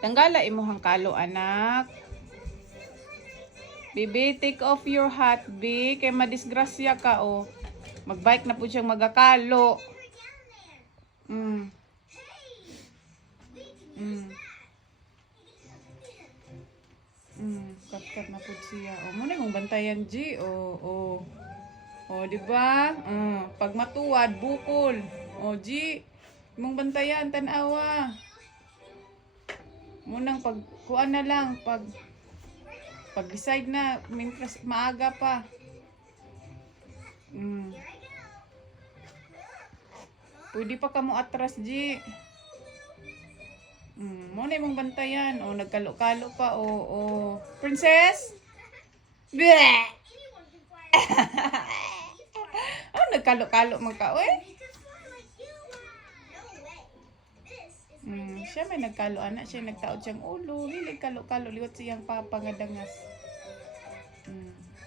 Tanggala imuhang kalo, anak. Bibi, take off your hat, bi. Kay madisgrasya ka, oh. Magbike na po siyang magakalo. Mm. Mm. Kat na po siya. O, muna mong bantayan, G. O, di ba? Pag matuwad, bukol. O, G. Mong bantayan, tanawa. Munang pagkuan na lang. Pag-decide na, maaga pa. Pwede pa ka mo atras, G. Muna mong bantayan. O, nagkalo-kalo pa. O. Princess? Bleh! Oh, nagkalo-kalo man ka, oy. Siya may nagkalo, anak. Siya nagtaod siyang ulo. Hindi kalo-kalo. Liwat siyang papa nga dangas.